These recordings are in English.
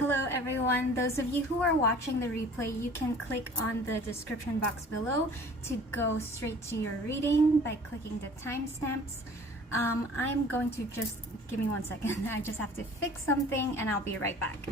Hello everyone. Those of you who are watching the replay, you can click on the description box below to go straight to your reading by clicking the timestamps. I'm going to just, give me 1 second, I just have to fix something and I'll be right back.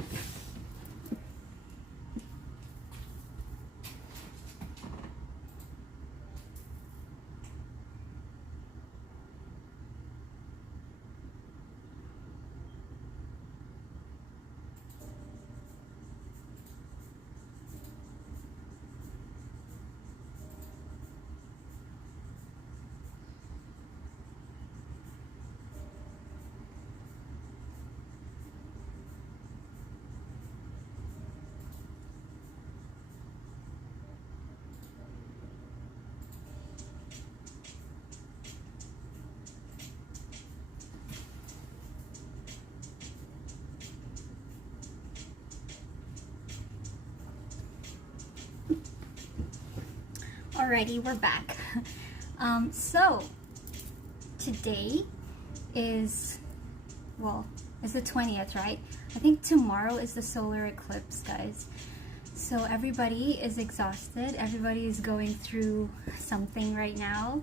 Alrighty, we're back. So today is, well, it's the 20th, right? I think tomorrow is the solar eclipse, guys. So everybody is exhausted. Everybody is going through something right now.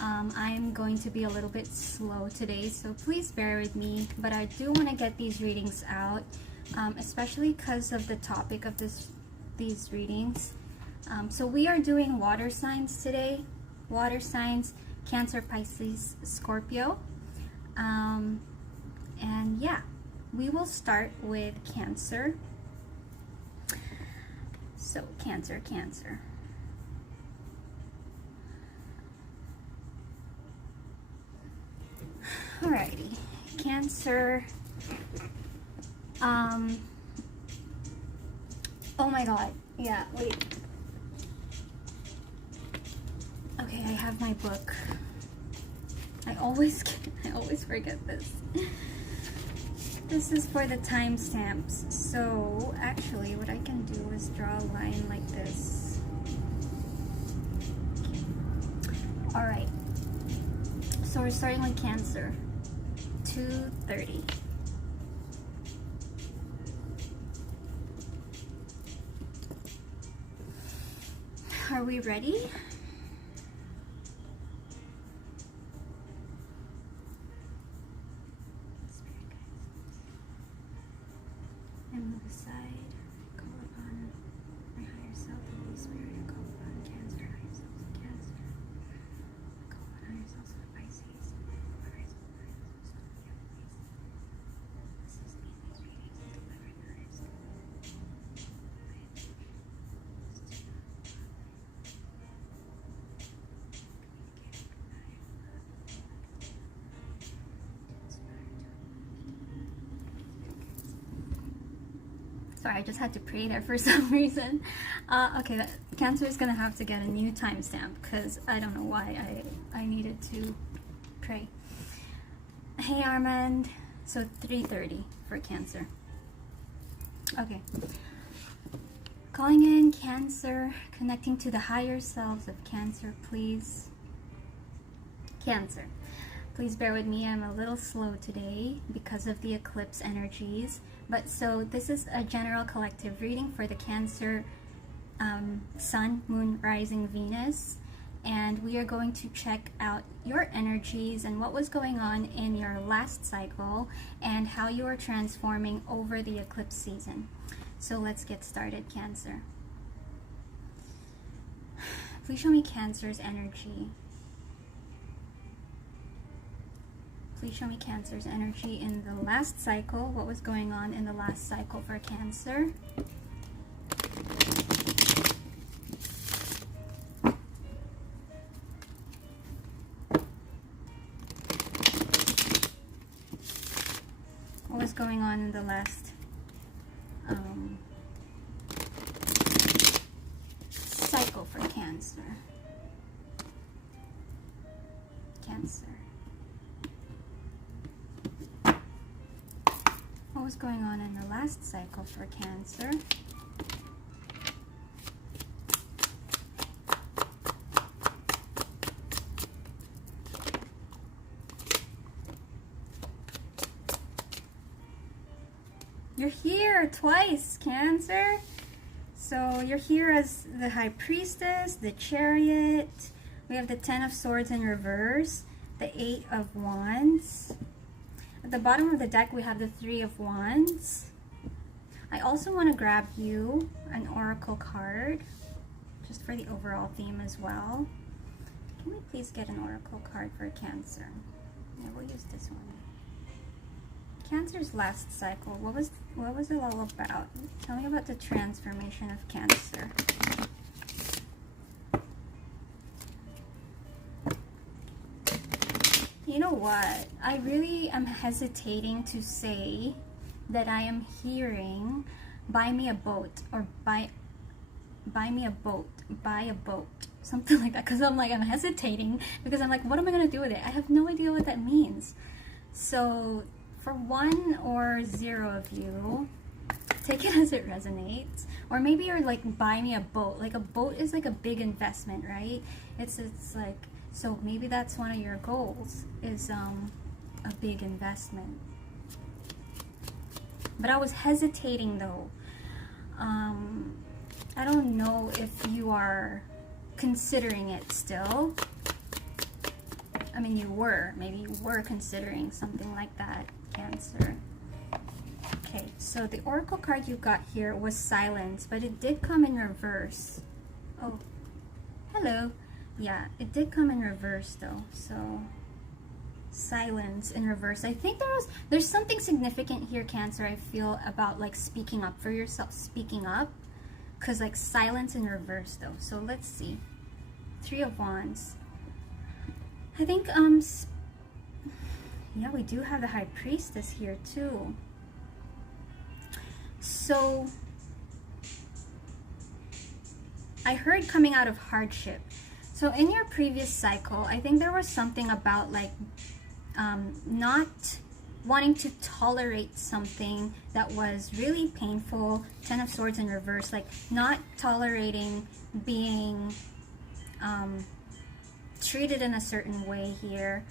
I'm going to be a little bit slow today, so please bear with me. But I do want to get these readings out, especially because of the topic of these readings. So we are doing water signs today. Water signs, Cancer, Pisces, Scorpio. And yeah, we will start with Cancer. So Cancer. Alrighty, Cancer. Oh my god, yeah, wait. Okay, I have my book. I always forget this. This is for the timestamps. So actually what I can do is draw a line like this. Alright. So we're starting with Cancer. 2:30. Are we ready? And move aside, call upon my higher self, the Holy Spirit, call upon Cancer, higher self of Cancer, call upon higher self of Pisces, higher self of assist me in these readings and deliver the higher self. Sorry, I just had to pray there for some reason. Okay, Cancer is gonna have to get a new timestamp because I don't know why I needed to pray. Hey Armand, so 3:30 for Cancer. Okay, calling in Cancer, connecting to the higher selves of Cancer, please. Cancer, please bear with me. I'm a little slow today because of the eclipse energies. But so this is a general collective reading for the Cancer Sun, Moon, Rising, Venus. And we are going to check out your energies and what was going on in your last cycle and how you are transforming over the eclipse season. So let's get started, Cancer. Please show me Cancer's energy. Please show me Cancer's energy in the last cycle. What was going on in the last cycle for Cancer? What was going on in the last cycle for Cancer? Cancer. What was going on in the last cycle for Cancer? You're here twice, Cancer. So you're here as the High Priestess, the Chariot. We have the Ten of Swords in reverse, the Eight of Wands. At the bottom of the deck, we have the Three of Wands. I also want to grab you an oracle card, just for the overall theme as well. Can we please get an oracle card for Cancer? Yeah, we'll use this one. Cancer's last cycle, what was it all about? Tell me about the transformation of Cancer. You know what? I really am hesitating to say that I am hearing buy me a boat or buy me a boat, buy a boat, something like that, because I'm hesitating because I'm like, what am I going to do with it? I have no idea what that means. So for 1 or 0 of you, take it as it resonates. Or maybe you're like, buy me a boat. Like a boat is like a big investment, right? It's like, so maybe that's one of your goals, is a big investment. But I was hesitating though. I don't know if you are considering it still. I mean, maybe you were considering something like that, Cancer. Okay, so the oracle card you got here was silence, but it did come in reverse. Oh, hello. Yeah, it did come in reverse though, so silence in reverse. I think there's something significant here, Cancer, I feel, about like speaking up for yourself, speaking up, because like silence in reverse though. So let's see. 3 of Wands. I think yeah, we do have the High Priestess here too. So I heard coming out of hardship. So in your previous cycle, I think there was something about like not wanting to tolerate something that was really painful. 10 of Swords in reverse, like not tolerating being treated in a certain way here,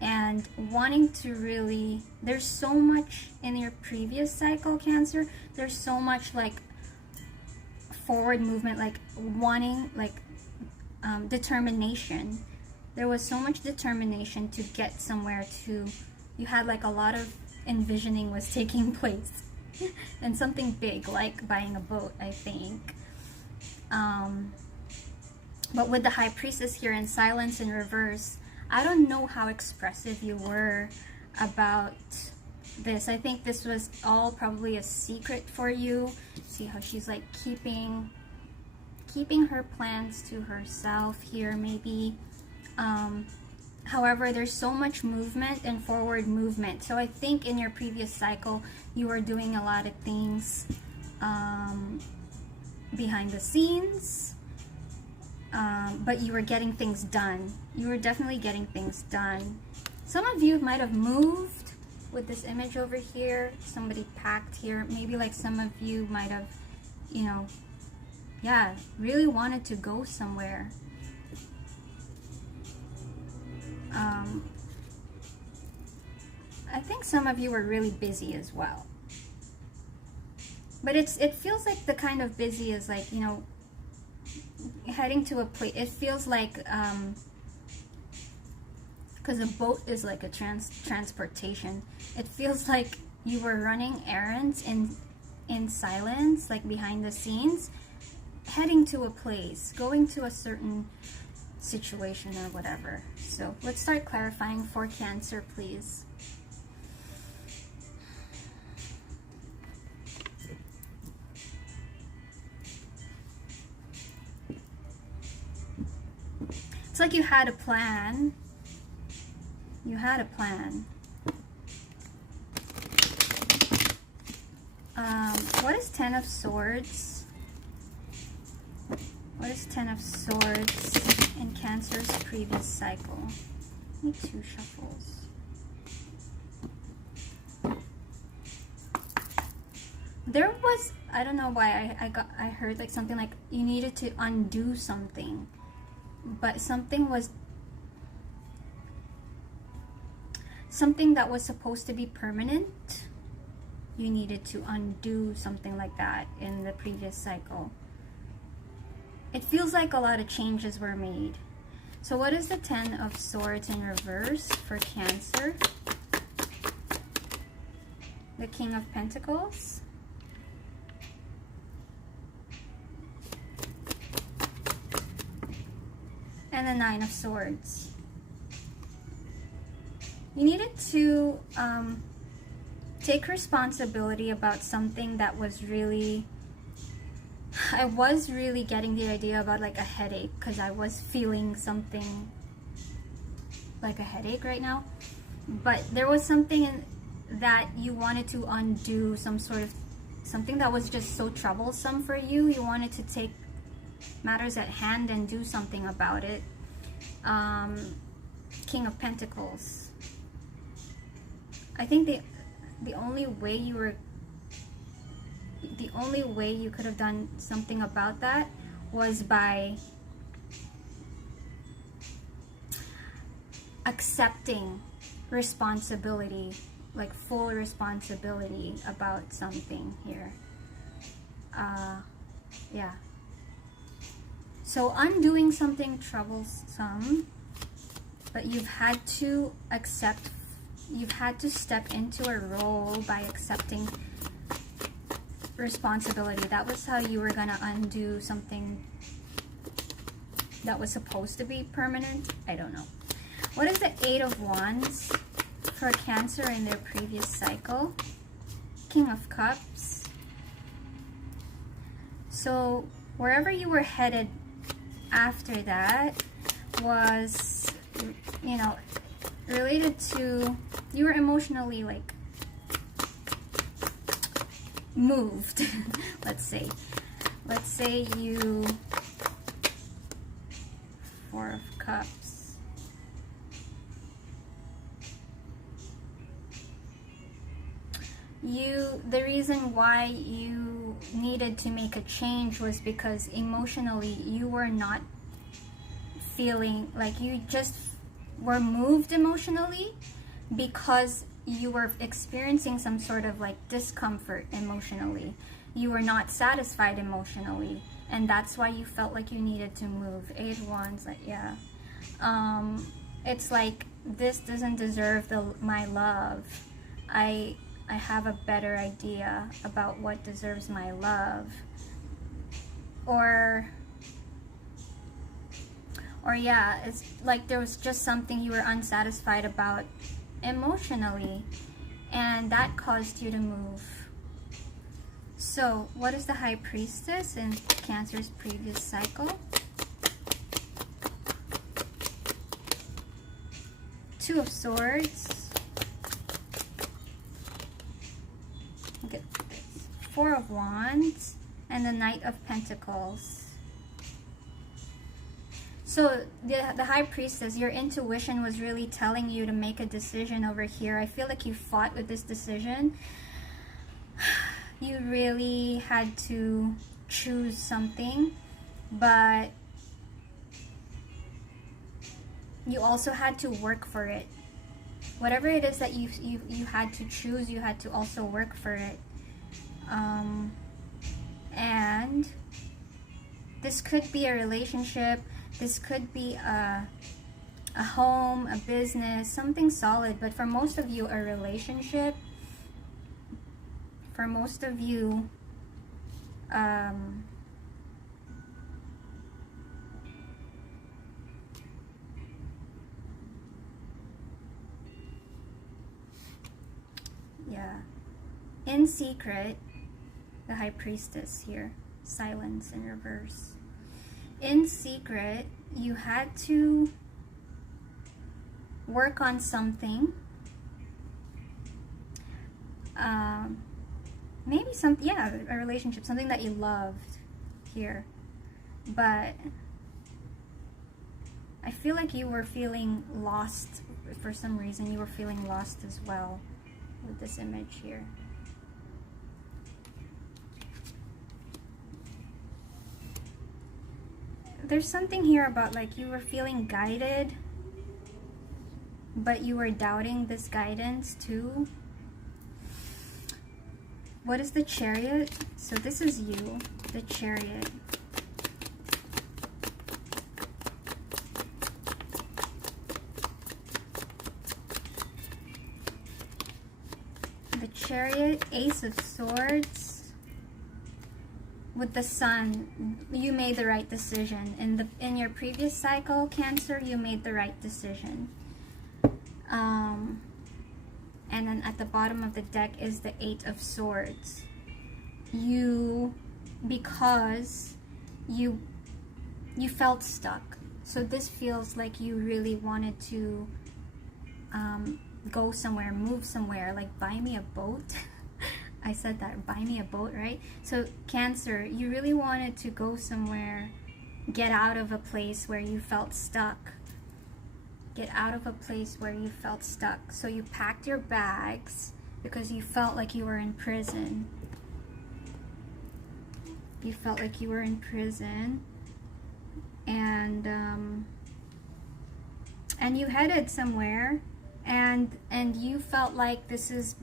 and wanting to really, there's so much in your previous cycle, Cancer, there's so much like forward movement, like wanting, like determination. There was so much determination to get somewhere, you had like a lot of envisioning was taking place and something big like buying a boat, I think. But with the High Priestess here and silence in reverse, I don't know how expressive you were about this. I think this was all probably a secret for you. See how she's like keeping her plans to herself here, maybe. However, there's so much movement and forward movement. So I think in your previous cycle, you were doing a lot of things behind the scenes, but you were getting things done. You were definitely getting things done. Some of you might have moved with this image over here. Somebody packed here. Maybe like some of you might have, you know, yeah, really wanted to go somewhere. I think some of you were really busy as well. But it feels like the kind of busy is like, you know, heading to a place. It feels like, because a boat is like a transportation. It feels like you were running errands in silence, like behind the scenes, heading to a place, going to a certain situation or whatever. So let's start clarifying for Cancer, please. It's like you had a plan. You had a plan. What is 10 of Swords? What is 10 of Swords in Cancer's previous cycle? Give me 2 shuffles. There was, I don't know why I heard like something like you needed to undo something, but something that was supposed to be permanent. you needed to undo something like that in the previous cycle. It feels like a lot of changes were made. So what is the Ten of Swords in reverse for Cancer? The King of Pentacles. And the Nine of Swords. You needed to take responsibility about something that was really... I was really getting the idea about like a headache, because I was feeling something like a headache right now. But there was something that you wanted to undo, some sort of something that was just so troublesome for you. You wanted to take matters at hand and do something about it. King of Pentacles. I think the only way you could have done something about that was by accepting responsibility, like full responsibility about something here. Yeah. So undoing something troublesome, but you've had to accept, you've had to step into a role by accepting responsibility. That was how you were gonna undo something that was supposed to be permanent. I don't know. What is the Eight of Wands for Cancer in their previous cycle? King of Cups. So wherever you were headed after that was, you know, related to, you were emotionally like moved. let's say you, Four of Cups. The reason why you needed to make a change was because emotionally you were not feeling like, you just were moved emotionally because you were experiencing some sort of like discomfort emotionally. You were not satisfied emotionally, and that's why you felt like you needed to move. Eight of Wands, like, yeah. It's like, this doesn't deserve my love. I have a better idea about what deserves my love. Or yeah, it's like there was just something you were unsatisfied about emotionally, and that caused you to move. So what is the High Priestess in Cancer's previous cycle? Two of Swords. Look at this. Four of Wands and the Knight of Pentacles. So the High Priestess, your intuition was really telling you to make a decision over here. I feel like you fought with this decision. You really had to choose something, but you also had to work for it. Whatever it is that you had to choose, you had to also work for it. And this could be a relationship. This could be a home, a business, something solid. But for most of you, a relationship. For most of you, yeah. In secret, the High Priestess here. Silence in reverse. In secret, you had to work on something. Maybe something, yeah, a relationship, something that you loved here. But I feel like you were feeling lost for some reason. You were feeling lost as well with this image here. There's something here about like you were feeling guided, but you were doubting this guidance too. What is the Chariot? So this is you, the Chariot. The Chariot, Ace of Swords. With the Sun, you made the right decision. In your previous cycle, Cancer, you made the right decision. And then at the bottom of the deck is the Eight of Swords. Because you felt stuck. So this feels like you really wanted to go somewhere, move somewhere, like buy me a boat. I said that, buy me a boat, right? So Cancer, you really wanted to go somewhere, get out of a place where you felt stuck. Get out of a place where you felt stuck. So you packed your bags because you felt like you were in prison. You felt like you were in prison. And you headed somewhere, and you felt like this is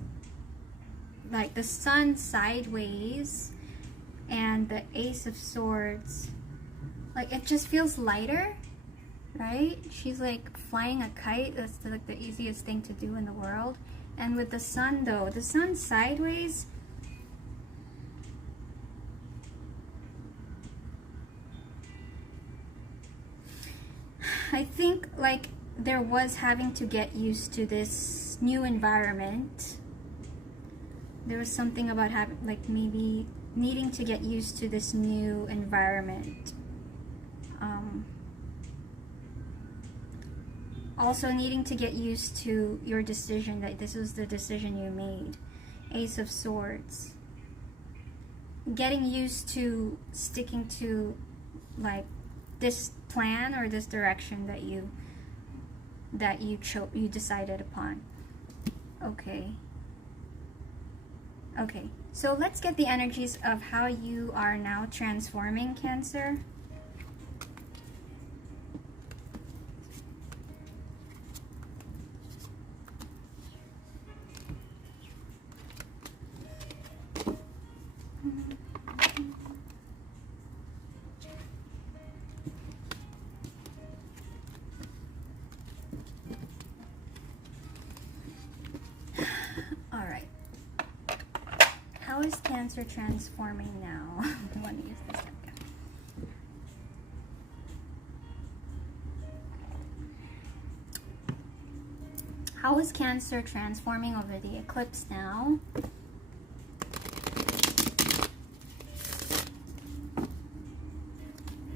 like the Sun sideways and the Ace of Swords, like it just feels lighter, right? She's like flying a kite. That's like the easiest thing to do in the world. And with the Sun though, the Sun sideways, I think like there was having to get used to this new environment. There was something about having, like maybe needing to get used to this new environment. Also needing to get used to your decision, that this was the decision you made. Ace of Swords. Getting used to sticking to like this plan or this direction that you decided upon. Okay. Okay, so let's get the energies of how you are now transforming, Cancer. How is Cancer transforming now? I want to use this deck. How is Cancer transforming over the eclipse now?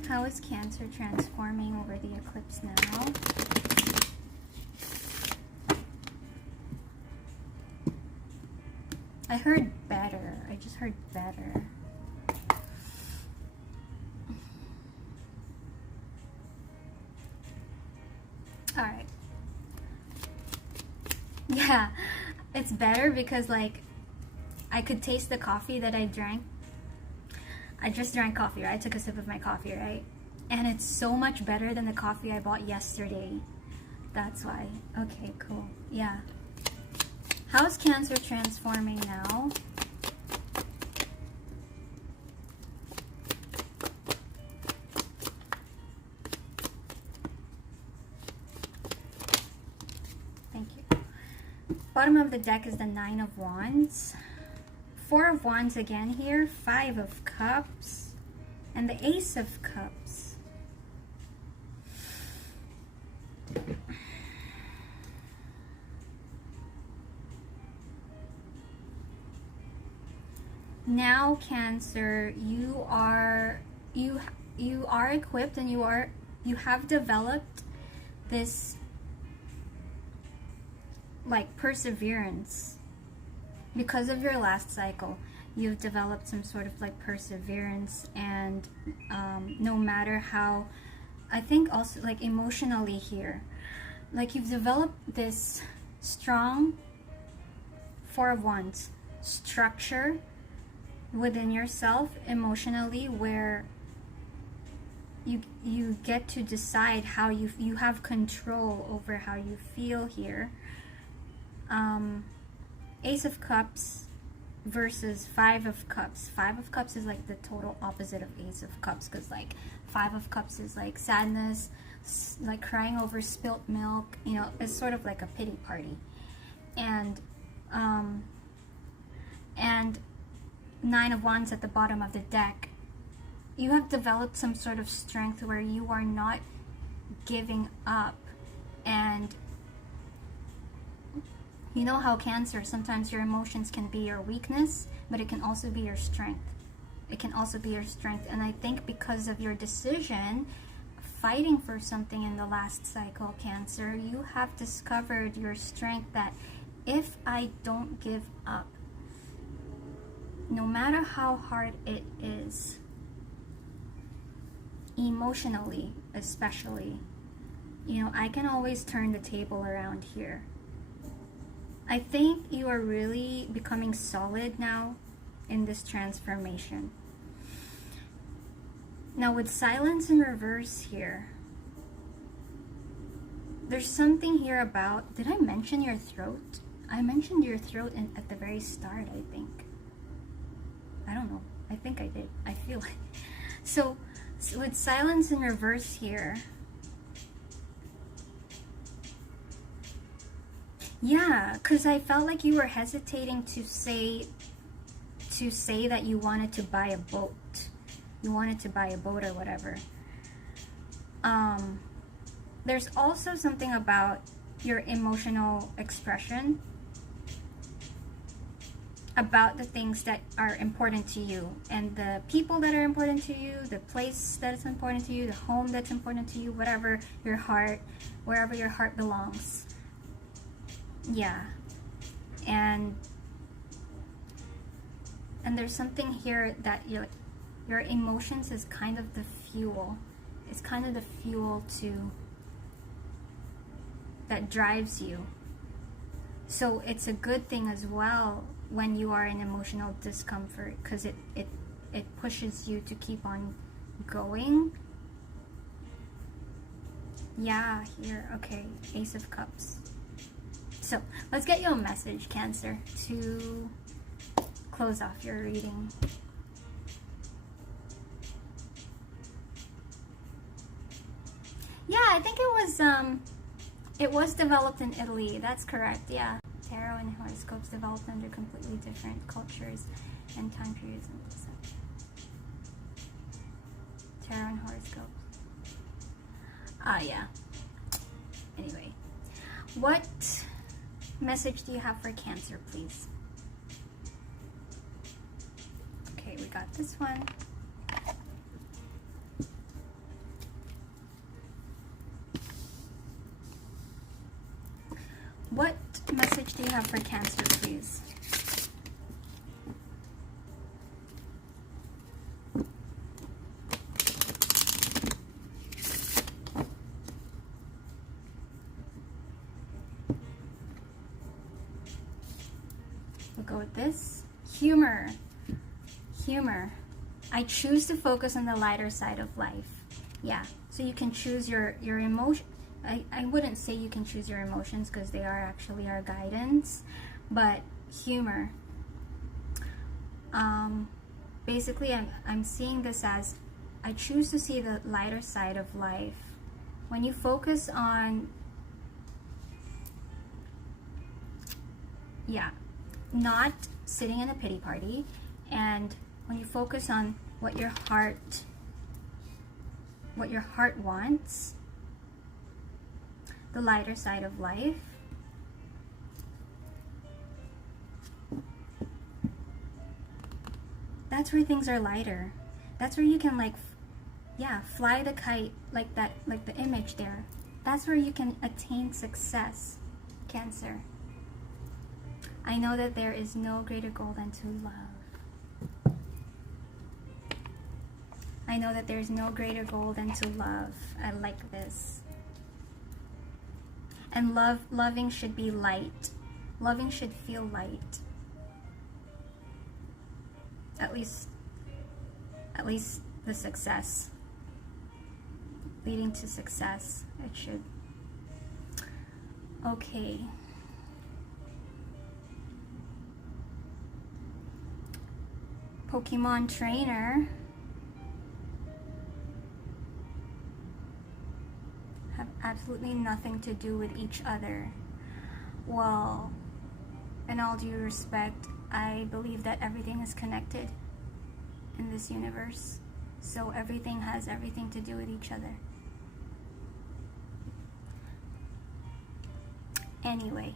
How is Cancer transforming over the eclipse now? I heard better. I just heard better. Alright. Yeah, it's better because like I could taste the coffee that I drank. I just drank coffee, right? I took a sip of my coffee, right? And it's so much better than the coffee I bought yesterday. That's why. Okay, cool. Yeah. How's Cancer transforming now? Thank you. Bottom of the deck is the Nine of Wands. Four of Wands again here. Five of Cups. And the Ace of Cups. Now, Cancer, you are equipped, and you have developed this like perseverance because of your last cycle. You've developed some sort of like perseverance, and no matter how, I think also like emotionally here, like you've developed this strong Four of Wands structure within yourself emotionally, where you get to decide how you have control over how you feel here. Ace of Cups, versus Five of Cups. Five of Cups is like the total opposite of Ace of Cups, because like Five of Cups is like sadness, like crying over spilt milk, you know, it's sort of like a pity party. And Nine of Wands at the bottom of the deck, you have developed some sort of strength where you are not giving up. And you know how Cancer, sometimes your emotions can be your weakness, but it can also be your strength. It can also be your strength. And I think because of your decision fighting for something in the last cycle, Cancer, you have discovered your strength, that if I don't give up, no matter how hard it is, emotionally especially, you know, I can always turn the table around here. I think you are really becoming solid now in this transformation. Now with Silence in reverse here, there's something here about, did I mention your throat? I mentioned your throat at the very start, I think. I don't know. I think I did. I feel like. So with Silence in reverse here, yeah, because I felt like you were hesitating to say that you wanted to buy a boat. You wanted to buy a boat or whatever. There's also something about your emotional expression, about the things that are important to you, and the people that are important to you, the place that is important to you, the home that's important to you, whatever your heart, wherever your heart belongs. Yeah. And there's something here that your emotions is kind of the fuel. It's kind of the fuel that drives you. So it's a good thing as well when you are in emotional discomfort, because it pushes you to keep on going. Yeah, here, okay, Ace of Cups. So let's get you a message, Cancer, to close off your reading. Yeah, I think it was developed in Italy. That's correct. Yeah, tarot and horoscopes developed under completely different cultures and time periods. Tarot and horoscopes. Yeah. Anyway, what message do you have for Cancer, please? Okay, we got this one. What message do you have for Cancer, please? We'll go with this. Humor. Humor. I choose to focus on the lighter side of life. Yeah, so you can choose your emotion. I wouldn't say you can choose your emotions, because they are actually our guidance, but humor. Basically, I'm seeing this as, I choose to see the lighter side of life. When you focus on, yeah, not sitting in a pity party, and when you focus on what your heart wants, the lighter side of life, that's where things are lighter. That's where you can, like, yeah, fly the kite, like that, like the image there. That's where you can attain success, Cancer. I know that there is no greater goal than to love. I know that there's no greater goal than to love. I like this. And loving should be light. Loving should feel light. At least the success. Leading to success, it should. Okay. Pokemon trainer have absolutely nothing to do with each other. Well, in all due respect, I believe that everything is connected in this universe. So everything has everything to do with each other. Anyway,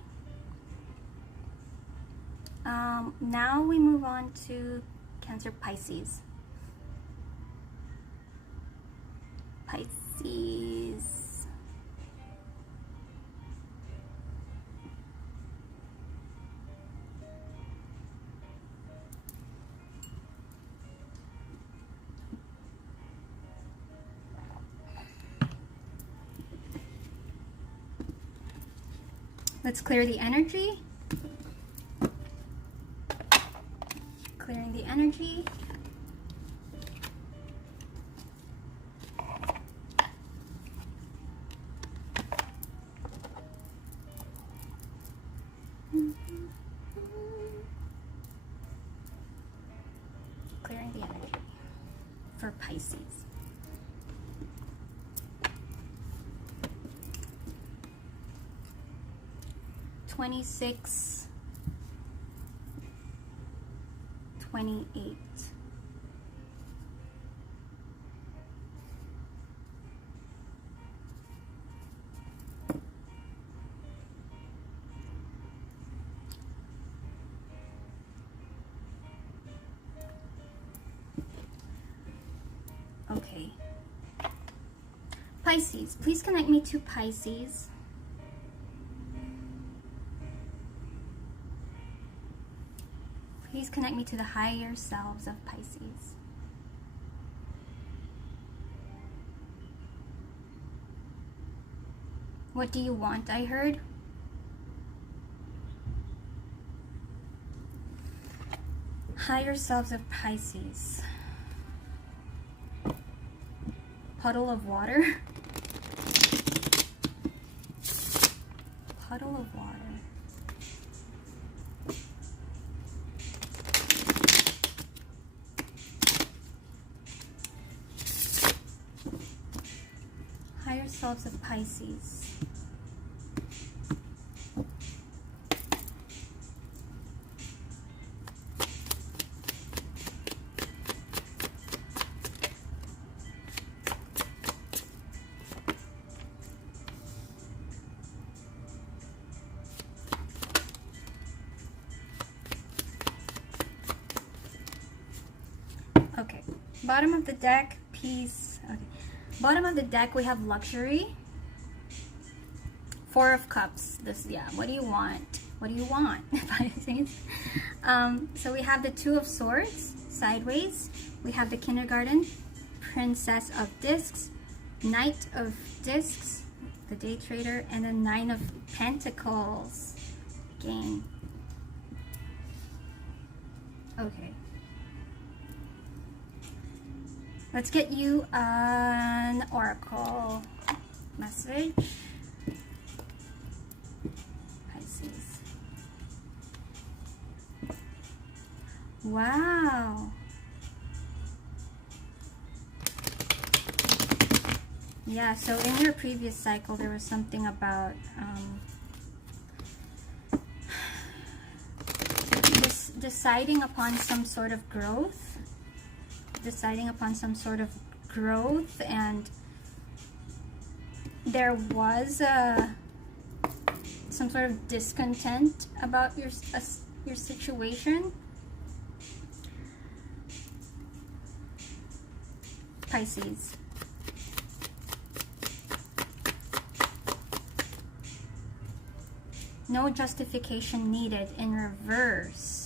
now we move on to Cancer, Pisces. Pisces. Let's clear the energy. Clearing the energy. Clearing the energy for Pisces. (26) 28. Okay. Pisces, please connect me to Pisces. Please connect me to the higher selves of Pisces. What do you want, I heard? Higher selves of Pisces. Puddle of water. Puddle of water. Higher selves of Pisces. Okay, bottom of the deck, peace. Okay, bottom of the deck we have luxury. Four of Cups. This, yeah. What do you want? What do you want? So we have the Two of Swords sideways. We have the Kindergarten, Princess of Discs, Knight of Discs, the Day Trader, and the Nine of Pentacles. Again. Okay. Let's get you an oracle message. Pisces. Wow. Yeah, so in your previous cycle, there was something about deciding upon some sort of growth. Deciding upon some sort of growth, and there was some sort of discontent about your situation. Pisces. No justification needed in reverse.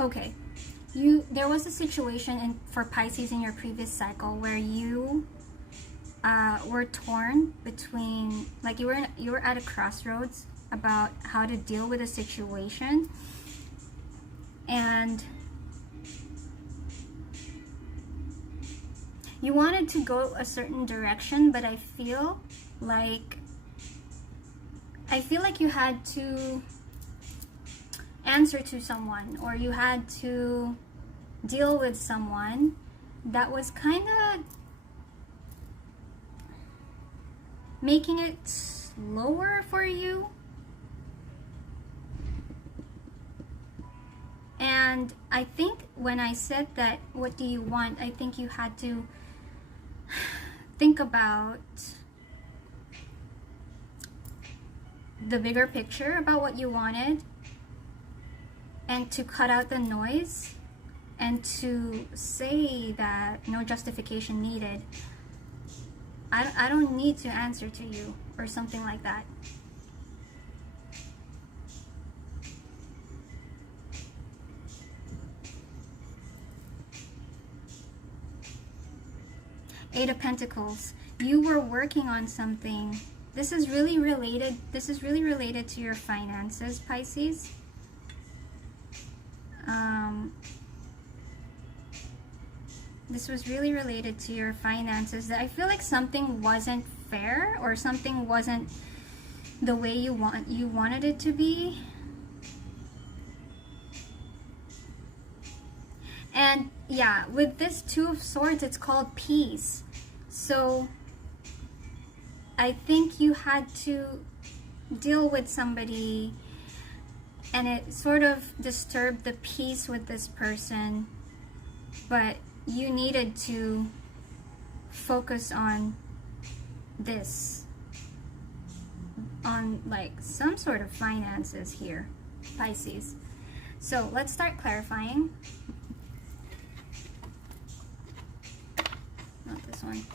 Okay, there was a situation for Pisces in your previous cycle where you were torn between, like you were at a crossroads about how to deal with a situation, and You wanted to go a certain direction, but I feel like you had to answer to someone, or you had to deal with someone that was kind of making it slower for you. And I think when I said that, what do you want? I think you had to think about the bigger picture about what you wanted, and to cut out the noise, and to say that no justification needed. I don't need to answer to you, or something like that. Eight of Pentacles. You were working on something. This is really related to your finances, Pisces. This was really related to your finances. I feel like something wasn't fair, or something wasn't the way you wanted it to be. And yeah, with this Two of Swords, it's called peace. So I think you had to deal with somebody, and it sort of disturbed the peace with this person, but you needed to focus on this, on like some sort of finances here, Pisces. So let's start clarifying. Not this one.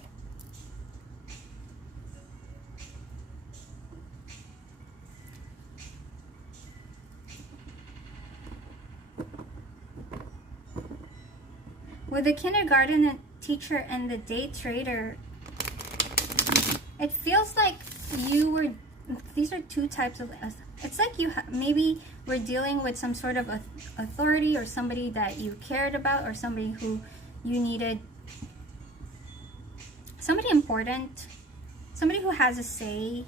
With the kindergarten teacher and the day trader, it feels like you were, these are two types of, it's like you maybe were dealing with some sort of authority, or somebody that you cared about, or somebody who you needed, somebody important, somebody who has a say.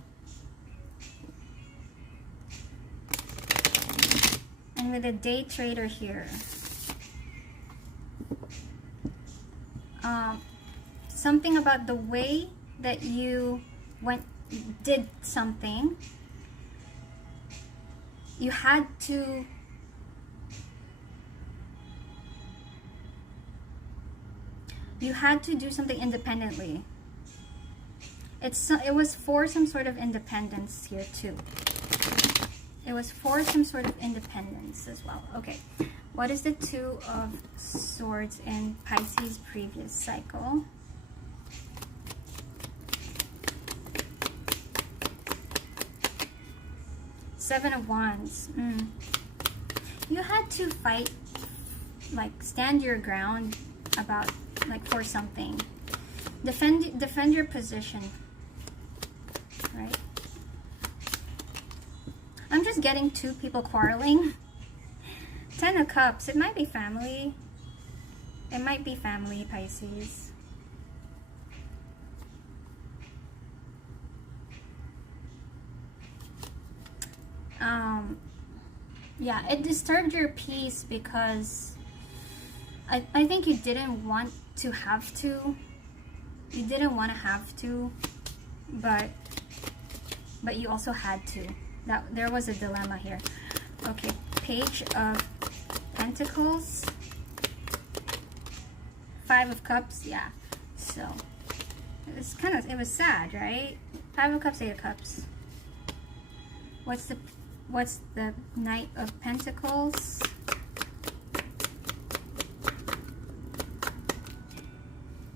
And with a day trader here, something about the way that you did something, you had to do something independently. It was for some sort of independence here too. It was for some sort of independence as well. Okay, what is the Two of Swords in Pisces previous cycle? Seven of Wands. You had to fight, like stand your ground about, like for something. Defend your position, right? I'm just getting two people quarreling. Ten of Cups. It might be family. It might be family, Pisces. Yeah, it disturbed your peace because I think you didn't want to have to. You didn't want to have to, but you also had to. There was a dilemma here. Okay, Page of Pentacles, Five of Cups. Yeah, so it was sad, right? Five of Cups, Eight of Cups. What's the Knight of Pentacles?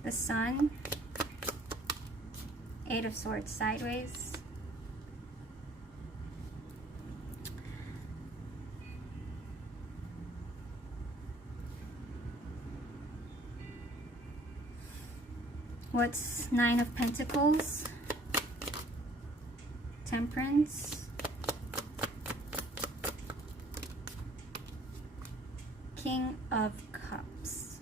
The Sun. Eight of Swords sideways. What's Nine of Pentacles? Temperance. King of Cups.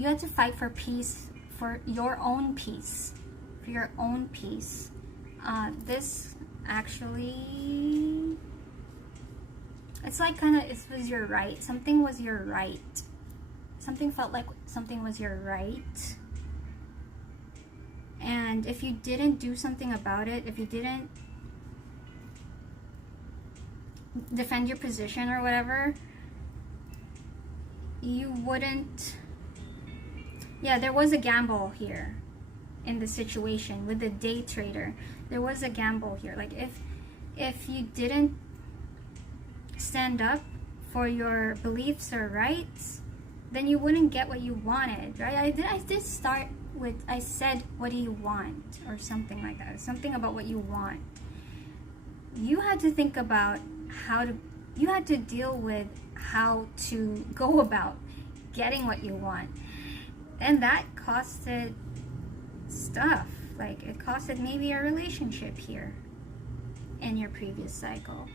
you had to fight for peace, for your own peace, for your own peace. This actually, it's like kind of, it was your right. Something was your right. Something felt like something was your right. And if you didn't do something about it, if you didn't defend your position or whatever, you wouldn't. Yeah, there was a gamble here in the situation with the day trader. There was a gamble here. Like if you didn't stand up for your beliefs or rights, then you wouldn't get what you wanted, right? I did start with, I said, what do you want? Or something like that. Something about what you want. You had to think about you had to deal with how to go about getting what you want. And that costed stuff. Like, it costed maybe a relationship here in your previous cycle.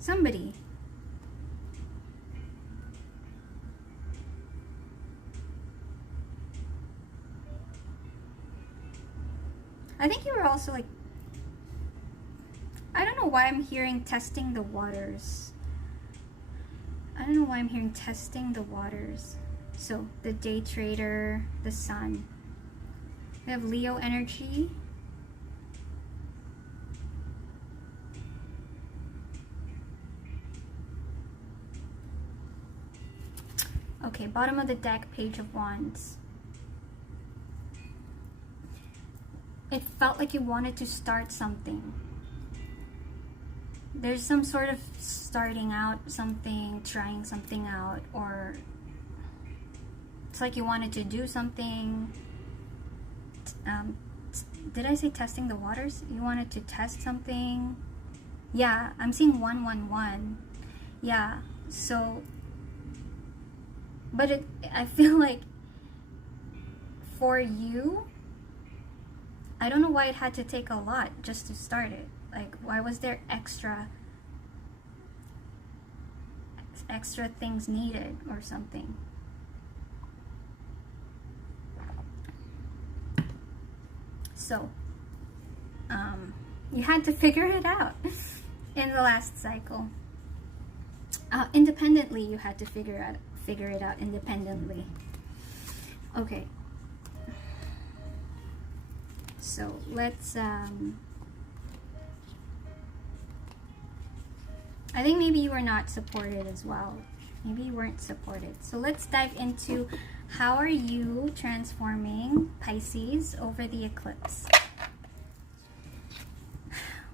Somebody. I think you were also like, I don't know why I'm hearing testing the waters. I don't know why I'm hearing testing the waters. So the day trader, the sun. We have Leo energy. Okay, bottom of the deck, Page of Wands. It felt like you wanted to start something. There's some sort of starting out something, trying something out, or it's like you wanted to do something. Did I say testing the waters? You wanted to test something. Yeah, I'm seeing 111. Yeah, so, but I feel like for you, I don't know why it had to take a lot just to start it. Like, why was there extra things needed or something? So, you had to figure it out in the last cycle. Independently, you had to figure it out independently. Okay. So let's I think maybe you were not supported as well. Maybe you weren't supported. So let's dive into how are you transforming, Pisces, over the eclipse.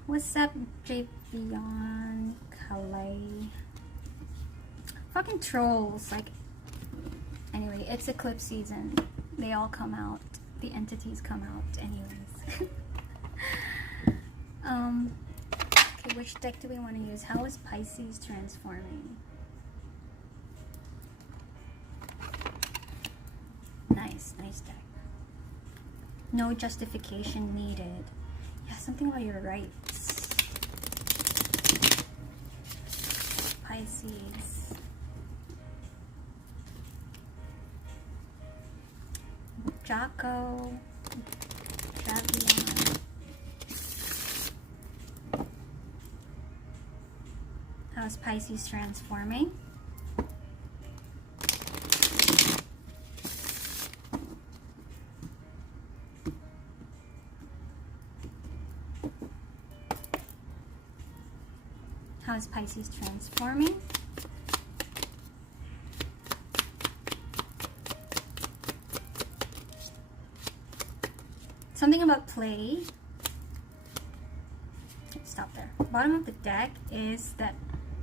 What's up, Javion Calais? Fucking trolls. Like, anyway, it's eclipse season. They all come out. The entities come out anyways. Okay, which deck do we want to use? How is Pisces transforming? Nice deck. No justification needed. Yeah, something about your rights. Pisces. Jocko. Javion. How's Pisces transforming? How's Pisces transforming? Something about play. Stop there. Bottom of the deck is that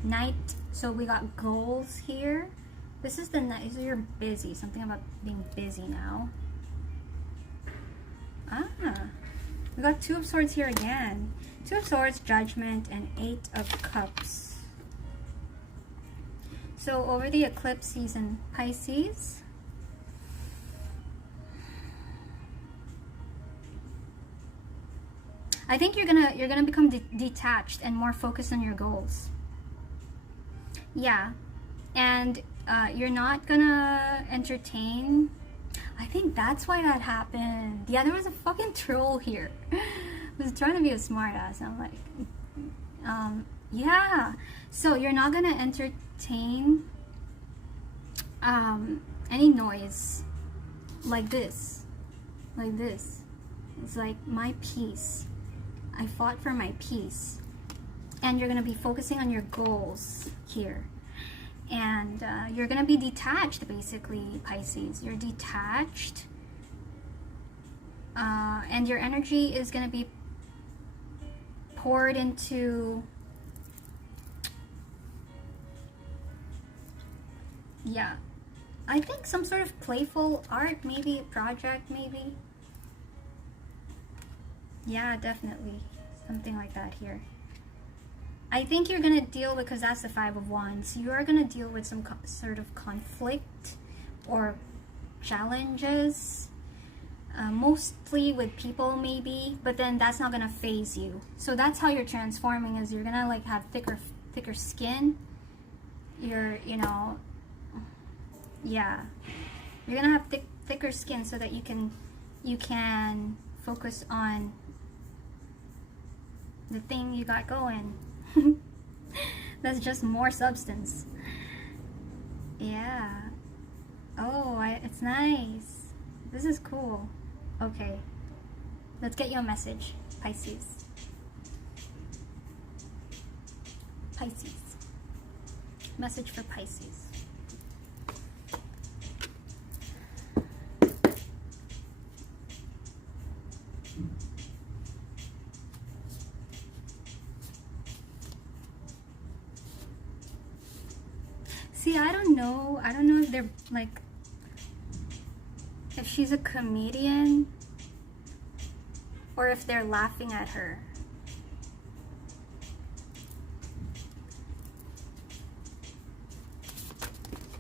Knight. So we got goals here. This is the night. So you're busy. Something about being busy now. We got Two of Swords here again. Two of Swords, Judgment, and Eight of Cups. So over the eclipse season, Pisces, I think you're gonna become detached and more focused on your goals. Yeah, and You're not gonna entertain. I think that's why that happened. Yeah, there was a fucking troll here. Was trying to be a smartass. I'm like, yeah. So you're not gonna entertain any noise like this. Like this. It's like my peace. I fought for my peace. And you're gonna be focusing on your goals here. And you're gonna be detached, basically, Pisces. You're detached. And your energy is gonna be poured into, yeah, I think some sort of playful art, maybe a project, maybe. Yeah, definitely something like that here. I think you're gonna deal, because that's the Five of Wands, you are gonna deal with some sort of conflict or challenges, mostly with people maybe, but then that's not gonna phase you. So that's how you're transforming, is you're gonna like have thicker skin. You're, you know, yeah, you're gonna have thicker skin so that you can focus on the thing you got going. That's just more substance. Yeah. Oh, it's nice. This is cool. Okay. Let's get you a message, Pisces. Pisces. Message for Pisces. See, I don't know if they're like, if she's a comedian or if they're laughing at her.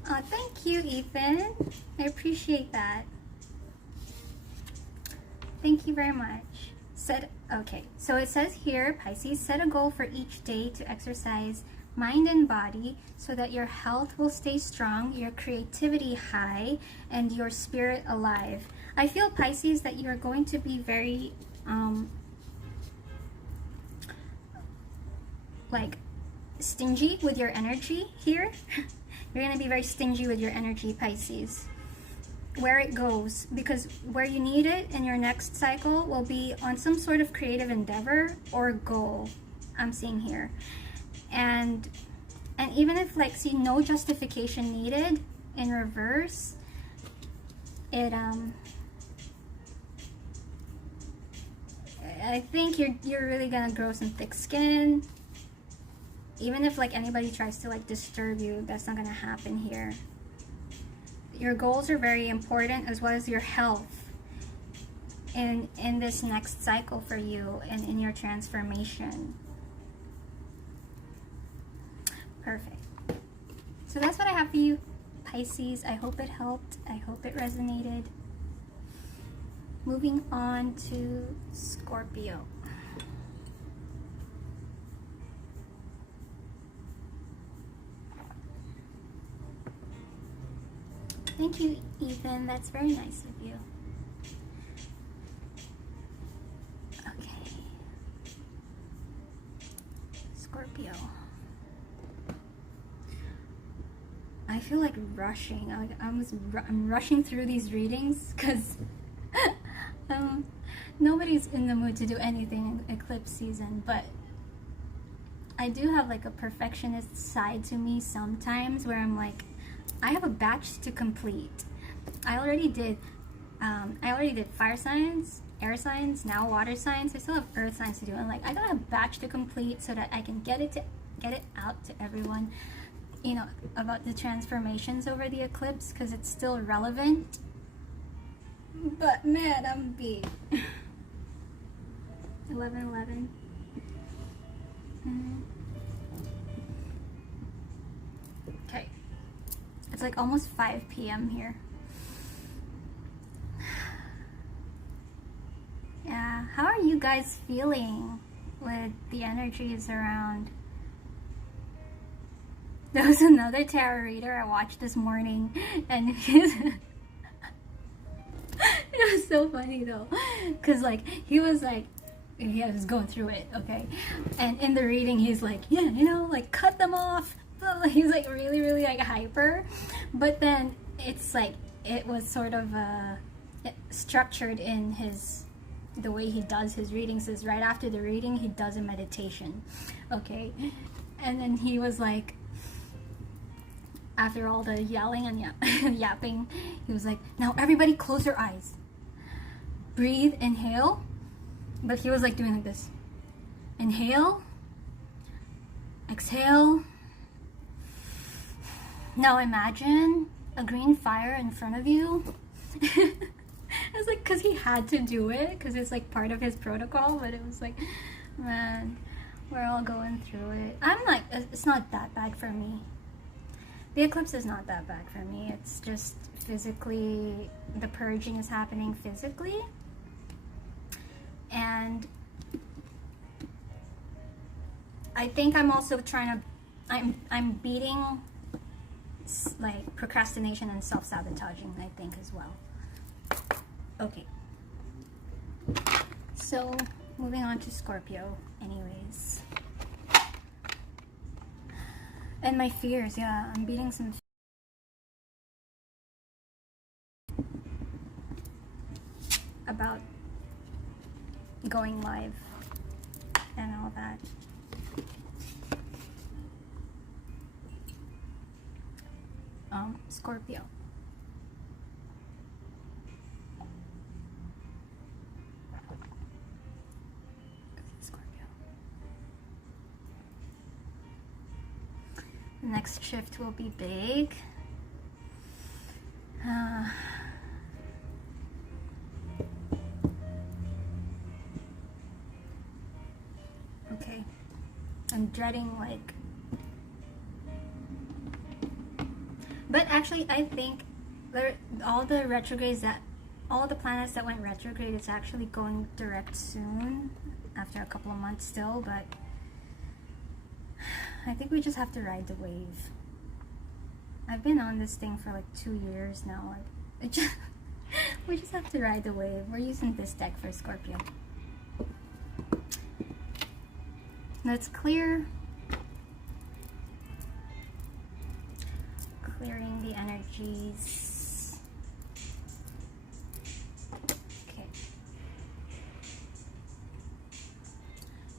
Oh, thank you, Ethan. I appreciate that. Thank you very much. Okay, so it says here, Pisces, set a goal for each day to exercise mind and body so that your health will stay strong, your creativity high, and your spirit alive. I feel, Pisces, that you're going to be very like stingy with your energy here. You're going to be very stingy with your energy, Pisces, where it goes, because where you need it in your next cycle will be on some sort of creative endeavor or goal, I'm seeing here. And even if, like, see, no justification needed in reverse, it I think you're really gonna grow some thick skin. Even if like anybody tries to like disturb you, that's not gonna happen here. Your goals are very important, as well as your health in this next cycle for you and in your transformation. Perfect. So that's what I have for you, Pisces. I hope it helped. I hope it resonated. Moving on to Scorpio. Thank you, Ethan. That's very nice of you. Okay. Scorpio. I feel like rushing. I'm rushing through these readings because nobody's in the mood to do anything in eclipse season, but I do have like a perfectionist side to me sometimes where I'm like, I have a batch to complete. I already did fire signs, air signs, now water signs. I still have earth signs to do. And like, I got a batch to complete so that I can get it out to everyone, you know, about the transformations over the eclipse, because it's still relevant. But man, I'm beat. 11:11. Okay. It's like almost 5 p.m. here. Yeah, how are you guys feeling with the energies around There was another tarot reader I watched this morning, and it was so funny though, because like he was going through it, okay, and in the reading he's like, yeah, you know, like cut them off. He's like really like hyper, but then it's like it was sort of structured in the way he does his readings is right after the reading he does a meditation, okay, and then he was like, after all the yelling and yapping, he was like, now everybody close your eyes, breathe, inhale, but he was like doing like this, inhale, exhale. Now imagine a green fire in front of you. It's like, because he had to do it, because it's like part of his protocol, but it was like, man, we're all going through it. I'm like, it's not that bad for me. The eclipse is not that bad for me. It's just physically, the purging is happening physically. And I think I'm also trying to, I'm beating like procrastination and self-sabotaging, I think, as well. Okay. So, moving on to Scorpio, anyways. And my fears, yeah, I'm beating some about going live and all that. Scorpio. Scorpio. The next shift will be big. Okay. I'm dreading like, but actually I think all the planets that went retrograde, it's actually going direct soon, after a couple of months still, but I think we just have to ride the wave. I've been on this thing for like 2 years now. Like, we just have to ride the wave. We're using this deck for Scorpio. Let's clear. Clearing the energies. Okay.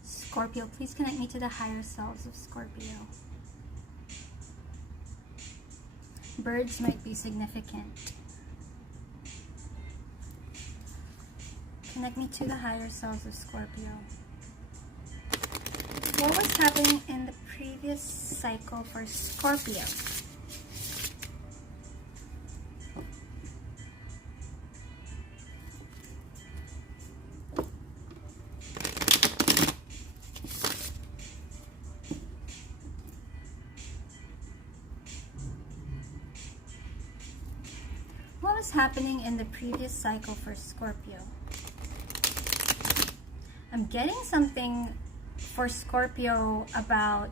Scorpio, please connect me to the higher selves of Scorpio. Birds might be significant. Connect me to the higher selves of Scorpio. What was happening in the previous cycle for Scorpio? What was happening in the previous cycle for Scorpio? I'm getting something for Scorpio about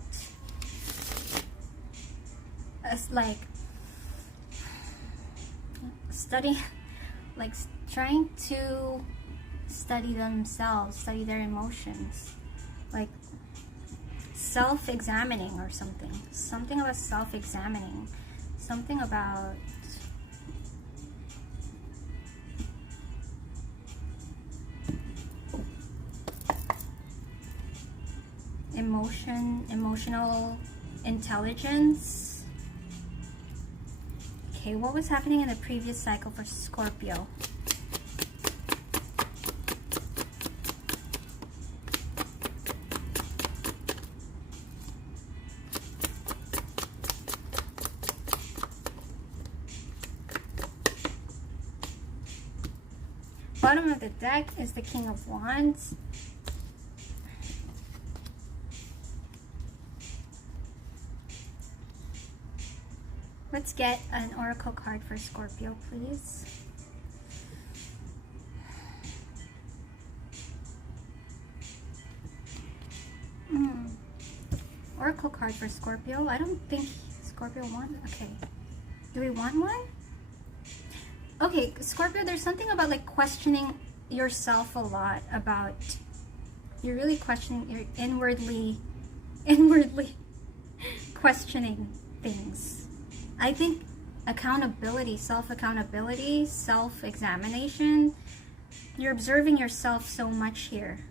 like study, like trying to study themselves, study their emotions, like self-examining or something about self-examining, something about emotional intelligence. Okay, what was happening in the previous cycle for Scorpio? Bottom of the deck is the King of Wands. Let's get an oracle card for Scorpio, please. Oracle card for Scorpio. I don't think Scorpio want? Okay. Do we want one? Okay, Scorpio, there's something about like questioning yourself a lot, about you're really questioning, you're inwardly questioning things. I think accountability, self-accountability, self-examination, you're observing yourself so much here.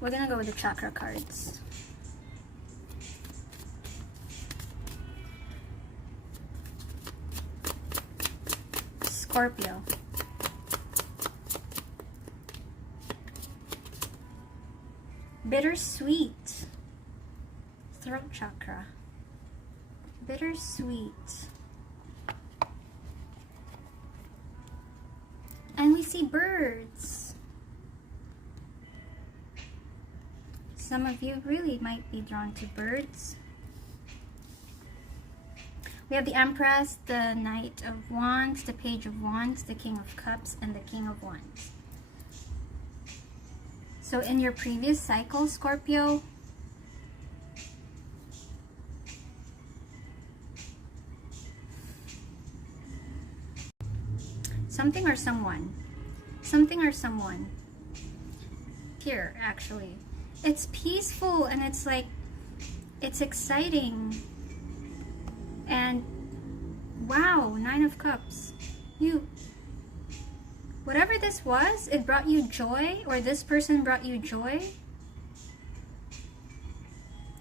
We're gonna go with the chakra cards. Scorpio. Bittersweet. Throat chakra. Bittersweet. And we see birds. Some of you really might be drawn to birds. We have the Empress, the Knight of Wands, the Page of Wands, the King of Cups, and the King of Wands. So in your previous cycle, Scorpio, something or someone here, actually, it's peaceful and it's like, it's exciting. And wow, 9 of Cups. Whatever this was, it brought you joy, or this person brought you joy,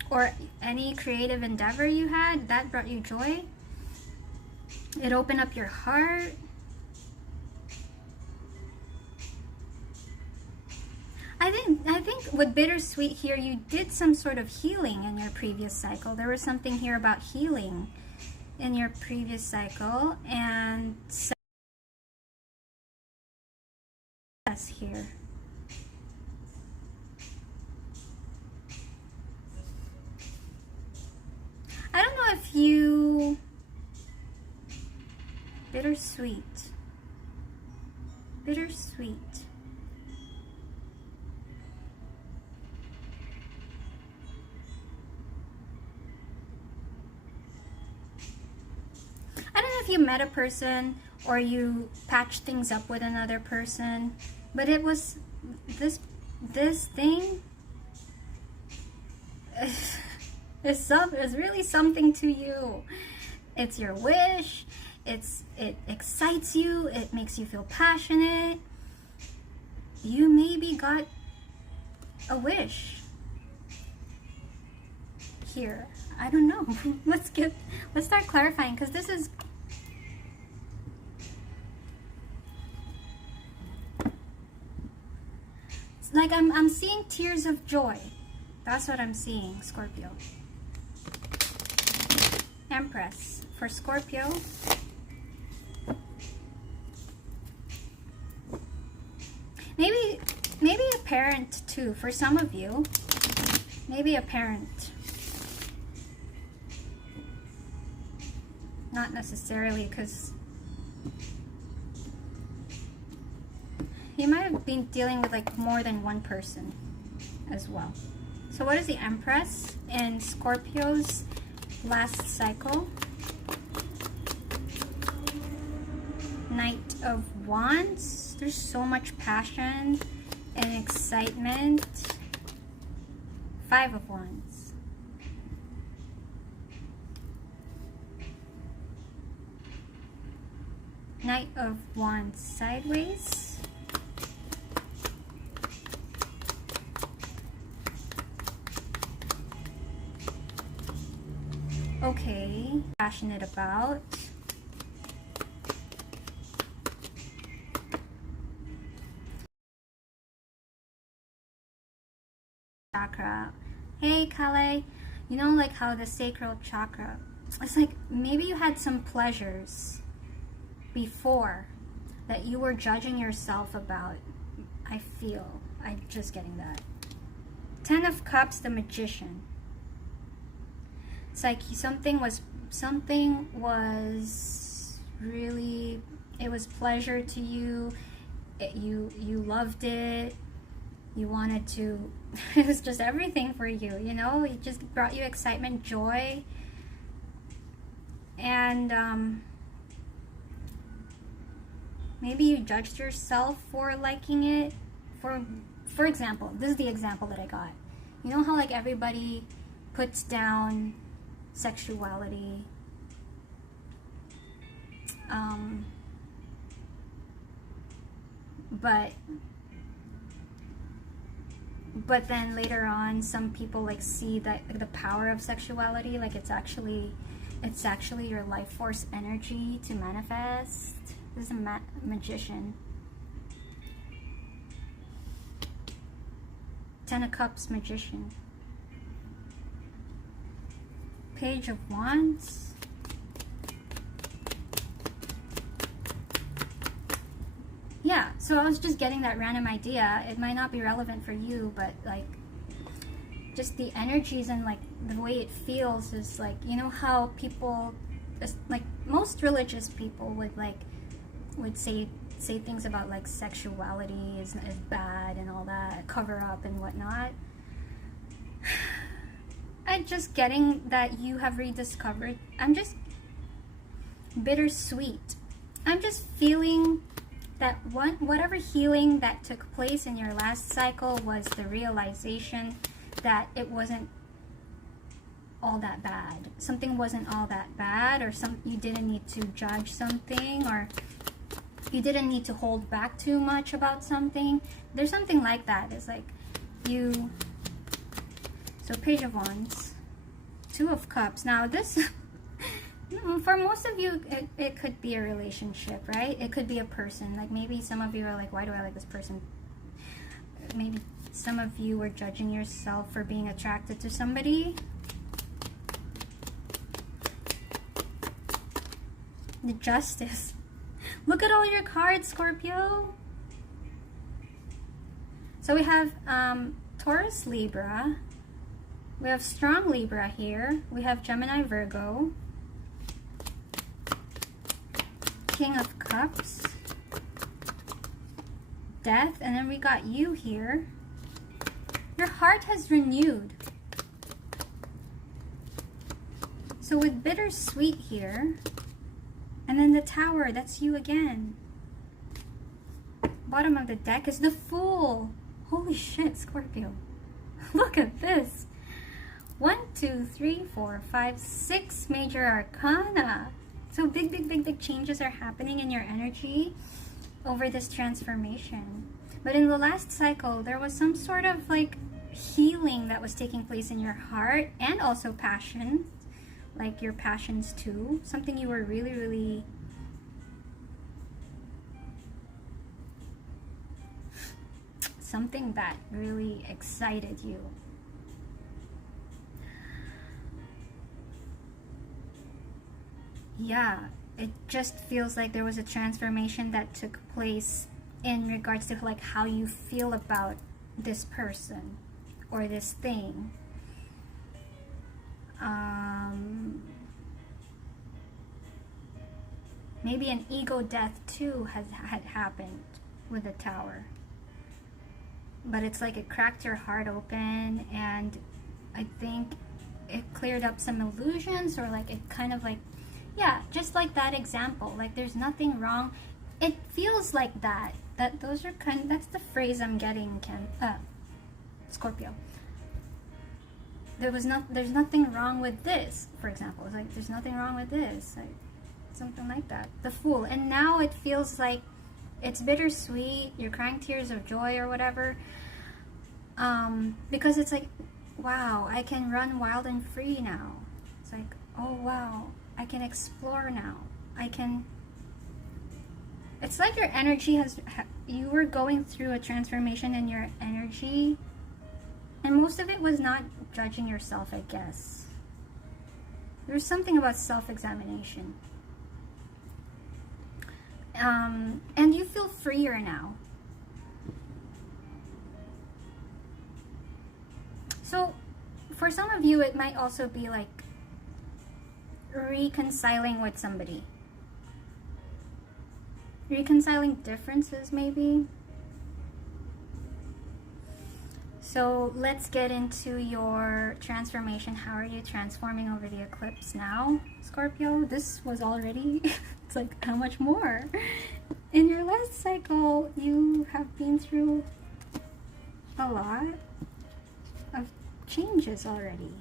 or any creative endeavor you had, that brought you joy. It opened up your heart. I think with bittersweet here, you did some sort of healing in your previous cycle. There was something here about healing in your previous cycle, and here. I don't know if you... Bittersweet. Bittersweet. I don't know if you met a person or you patched things up with another person, but it was this thing is really something to you. It's your wish. It excites you. It makes you feel passionate. You maybe got a wish here. I don't know. Let's start clarifying, because this is... Like I'm seeing tears of joy. That's what I'm seeing, Scorpio. Empress for Scorpio. Maybe a parent too for some of you. Maybe a parent. Not necessarily, because you might have been dealing with like more than one person as well. So what is the Empress in Scorpio's last cycle? Knight of Wands. There's so much passion and excitement. 5 of Wands. Knight of Wands sideways. Okay, passionate about. Chakra. Hey, Kale. You know, like how the sacral chakra, it's like maybe you had some pleasures before that you were judging yourself about. I'm just getting that. 10 of Cups, the Magician. It's like something was really, it was pleasure to you. You loved it. You wanted to, it was just everything for you, you know? It just brought you excitement, joy. And maybe you judged yourself for liking it. For example, this is the example that I got. You know how like everybody puts down sexuality, but then later on some people like see that the power of sexuality, like it's actually your life force energy to manifest. This is a magician. 10 of Cups, magician. Page of Wands. Yeah, so I was just getting that random idea. It might not be relevant for you, but like just the energies and like the way it feels is like, you know how people, like most religious people would say things about like sexuality is bad and all that, cover up and whatnot. I'm just getting that you have rediscovered. I'm just bittersweet. I'm just feeling that whatever healing that took place in your last cycle was the realization that it wasn't all that bad. Something wasn't all that bad, or you didn't need to judge something, or you didn't need to hold back too much about something. There's something like that. It's like you... So Page of Wands, 2 of Cups. Now this, for most of you, it could be a relationship, right? It could be a person. Like maybe some of you are like, why do I like this person? Maybe some of you were judging yourself for being attracted to somebody. The Justice. Look at all your cards, Scorpio. So we have Taurus, Libra. We have strong Libra here. We have Gemini, Virgo. King of Cups. Death. And then we got you here. Your heart has renewed. So with bittersweet here. And then the Tower, that's you again. Bottom of the deck is the Fool. Holy shit, Scorpio. Look at this. 1, 2, 3, 4, 5, 6 major arcana. So big changes are happening in your energy over this transformation. But in the last cycle, there was some sort of like healing that was taking place in your heart, and also passion. Like your passions too. Something you were really something that really excited you. Yeah, it just feels like there was a transformation that took place in regards to like how you feel about this person or this thing. Maybe an ego death too had happened with the Tower. But it's like it cracked your heart open, and I think it cleared up some illusions, or like it kind of like, yeah, just like that example. Like there's nothing wrong. It feels like that. Those are that's the phrase I'm getting, Scorpio. There's nothing wrong with this, for example. It's like there's nothing wrong with this. Like something like that. The Fool. And now it feels like it's bittersweet. You're crying tears of joy or whatever. Because it's like, wow, I can run wild and free now. It's like, oh wow, I can explore now. It's like your energy you were going through a transformation in your energy. And most of it was not judging yourself, I guess. There's something about self-examination. And you feel freer now. So, for some of you, it might also be like reconciling with somebody. Reconciling differences, maybe. So let's get into your transformation. How are you transforming over the eclipse now, Scorpio? This was already, it's like, how much more? In your last cycle, you have been through a lot of changes already.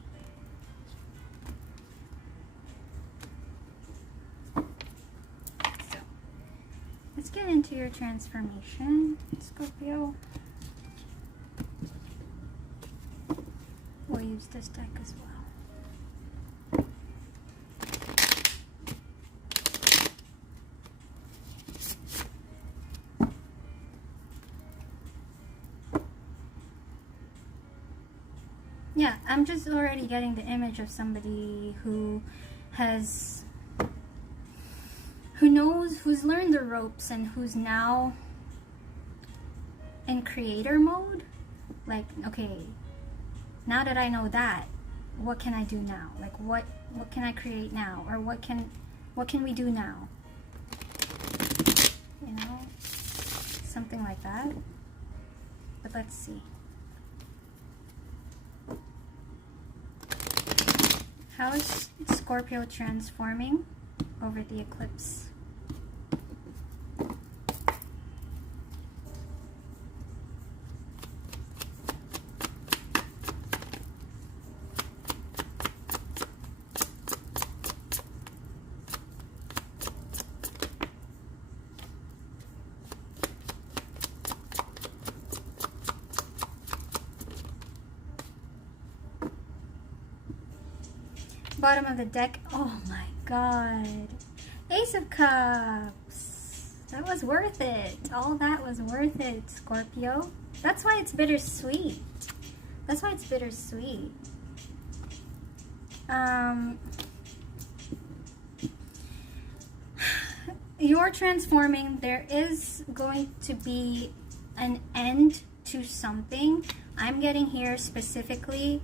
So let's get into your transformation, Scorpio. We'll use this deck as well. Yeah, I'm just already getting the image of somebody who knows, who's learned the ropes and who's now in creator mode. Like, okay, now that I know that, what can I do now? Like, what can I create now? Or what can we do now? You know, something like that. But let's see. How is Scorpio transforming over the eclipse? Bottom of the deck. Oh my god. Ace of Cups. That was worth it. All that was worth it, Scorpio. That's why it's bittersweet. That's why it's bittersweet. You're transforming. There is going to be an end to something. I'm getting here specifically.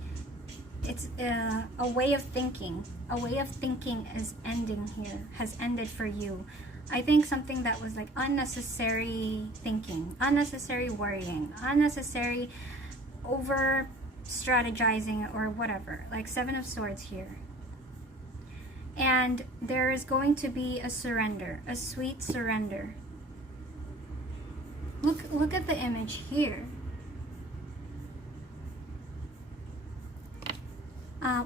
It's a way of thinking. A way of thinking is ending here, has ended for you. I think something that was like unnecessary thinking, unnecessary worrying, unnecessary over strategizing or whatever. Like Seven of Swords here. And there is going to be a surrender, a sweet surrender. Look at the image here.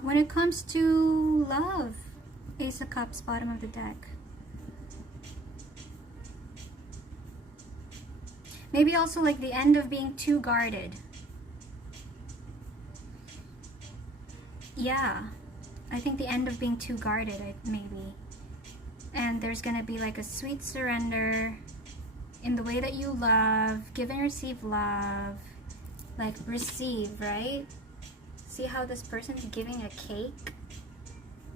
When it comes to love, Ace of Cups, bottom of the deck. Maybe also like the end of being too guarded. Yeah, I think the end of being too guarded, maybe. And there's gonna be like a sweet surrender in the way that you love, give and receive love, like receive, right? See how this person's giving a cake?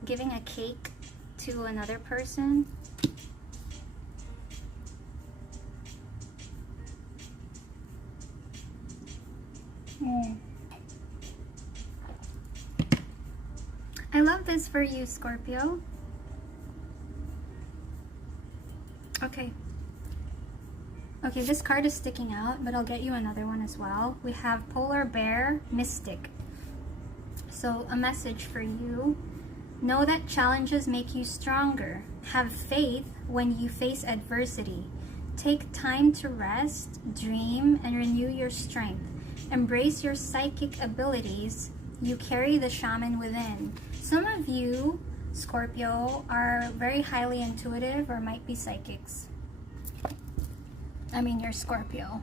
Giving a cake to another person. I love this for you, Scorpio. Okay. Okay, this card is sticking out, but I'll get you another one as well. We have Polar Bear, Mystic. So a message for you. Know that challenges make you stronger. Have faith when you face adversity. Take time to rest, dream, and renew your strength. Embrace your psychic abilities. You carry the shaman within. Some of you, Scorpio, are very highly intuitive or might be psychics. I mean, you're Scorpio.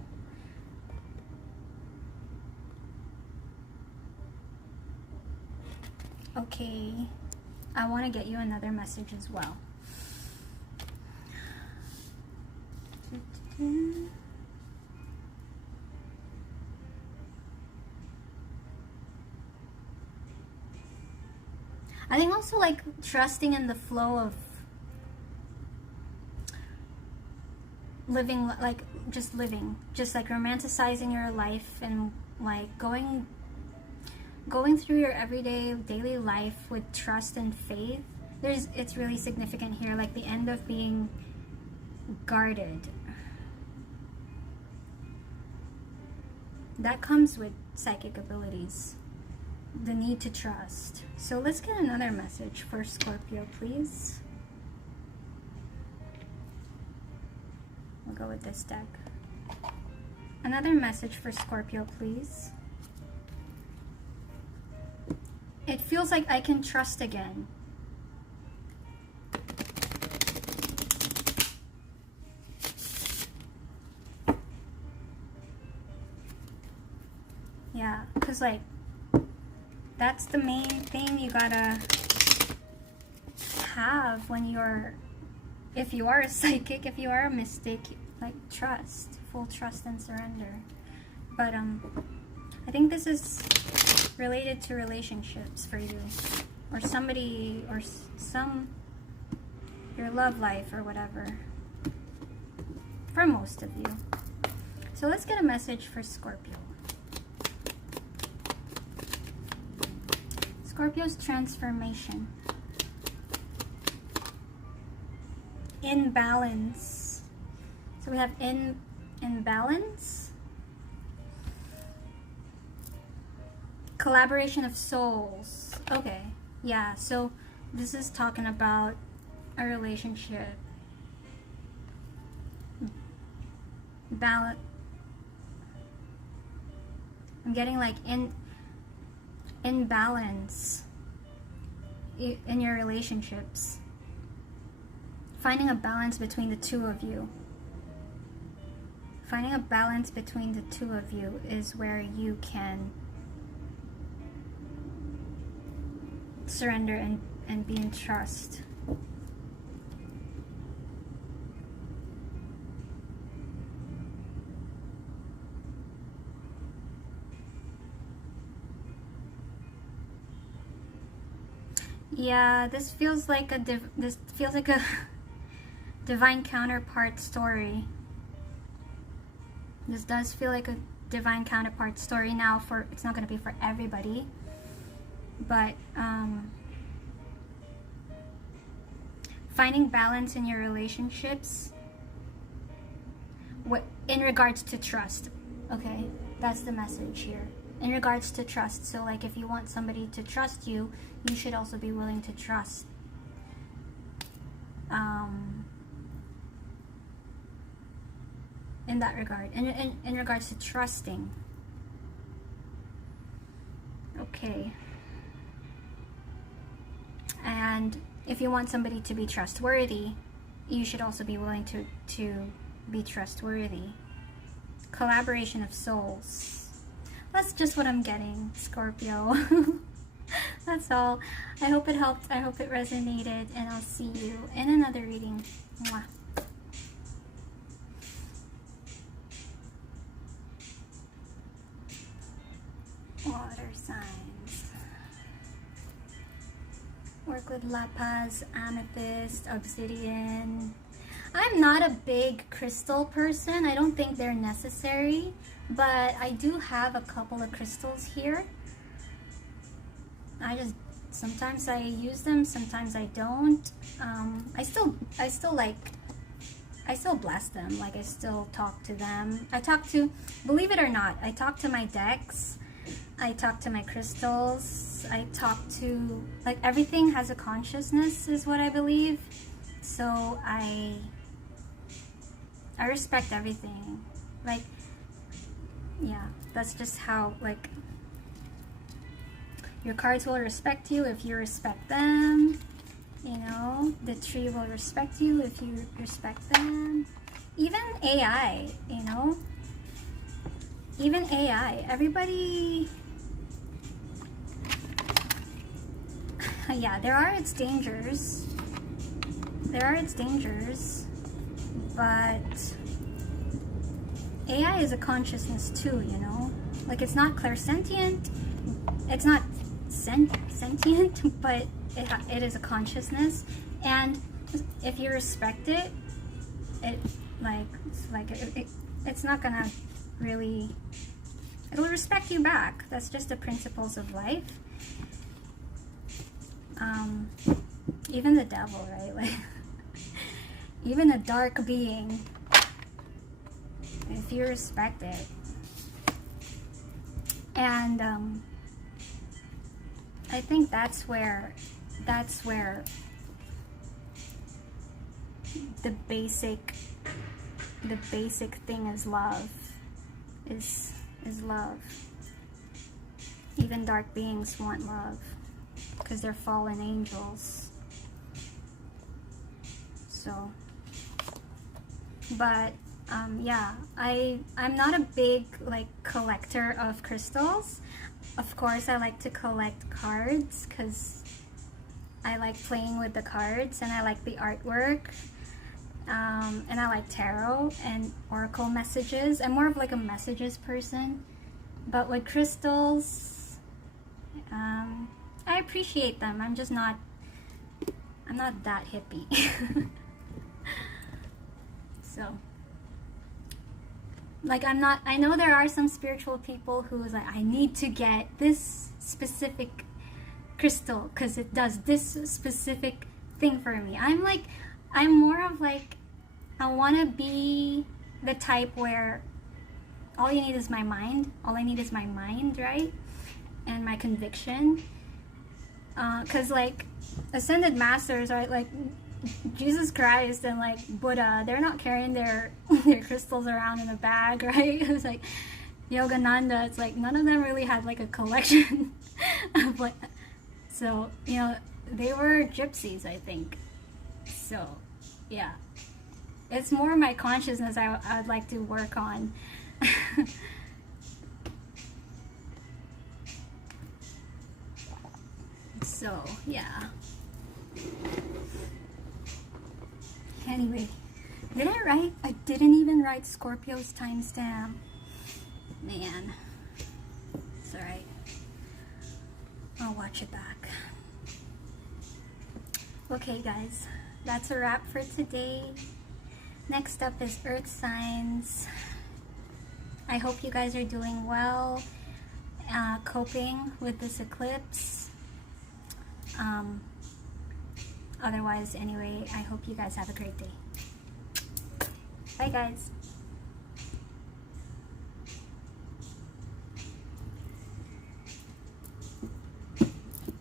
Okay, I want to get you another message as well. I think also like trusting in the flow of living, like just living, just like romanticizing your life and like going through your everyday daily life with trust and faith. It's really significant here, like the end of being guarded. That comes with psychic abilities, the need to trust. So let's get another message for Scorpio, please. We'll go with this deck. Another message for Scorpio, please. It feels like I can trust again. Yeah, because like, that's the main thing you gotta have when you're, if you are a psychic, if you are a mystic, like trust, full trust and surrender. But I think this is related to relationships for you, or somebody, or your love life or whatever, for most of you. So let's get a message for Scorpio. Scorpio's transformation. Imbalance. So we have imbalance. Collaboration of souls. Okay. Yeah, so this is talking about a relationship. Balance. I'm getting like imbalance in your relationships. Finding a balance between the two of you. Finding a balance between the two of you is where you can surrender and be in trust. Yeah, this feels like a divine counterpart story. This does feel like a divine counterpart story. Now, it's not going to be for everybody, but finding balance in your relationships in regards to trust. Okay, that's the message here. In regards to trust. So like, if you want somebody to trust you, you should also be willing to trust. In that regard, in regards to trusting. Okay. And if you want somebody to be trustworthy, you should also be willing to be trustworthy. Collaboration of souls. That's just what I'm getting, Scorpio. That's all. I hope it helped. I hope it resonated. And I'll see you in another reading. Mwah. Water signs. Work with lapis, amethyst, obsidian. I'm not a big crystal person. I don't think they're necessary, but I do have a couple of crystals here. Sometimes I use them, sometimes I don't. I still bless them. Like, I still talk to them. Believe it or not, I talk to my decks. I talk to my crystals. I talk to, like, everything has a consciousness, is what I believe. So I respect everything. Like, yeah, that's just how, like, your cards will respect you if you respect them. You know, the tree will respect you if you respect them. Even AI, you know, even AI, everybody. Yeah, there are its dangers. But AI is a consciousness too, you know? Like, it's not clairsentient, it's not sentient, but it is a consciousness. And if you respect it, it's not gonna really, it'll respect you back. That's just the principles of life. Even the devil, right? Like, even a dark being, if you respect it, And I think that's where the basic thing is love. Is love. Even dark beings want love because they're fallen angels. So, but yeah, I'm not a big like collector of crystals. Of course, I like to collect cards because I like playing with the cards and I like the artwork. And I like tarot and oracle messages. I'm more of like a messages person. But with crystals, I appreciate them. I'm not that hippie. So, like I know there are some spiritual people who's like, I need to get this specific crystal because it does this specific thing for me. I'm more of like, I want to be the type where all you need is my mind. All I need is my mind, right? And my conviction. Because like ascended masters, right? Like Jesus Christ and like Buddha, they're not carrying their crystals around in a bag, right? It's like Yogananda, it's like none of them really had like a collection of like, so, you know, they were gypsies, I think. So, yeah. It's more my consciousness I would like to work on. So, yeah. Anyway, did I write? I didn't even write Scorpio's timestamp. Man. It's alright. I'll watch it back. Okay, guys. That's a wrap for today. Next up is Earth signs. I hope you guys are doing well, coping with this eclipse. Otherwise, anyway, I hope you guys have a great day. Bye, guys.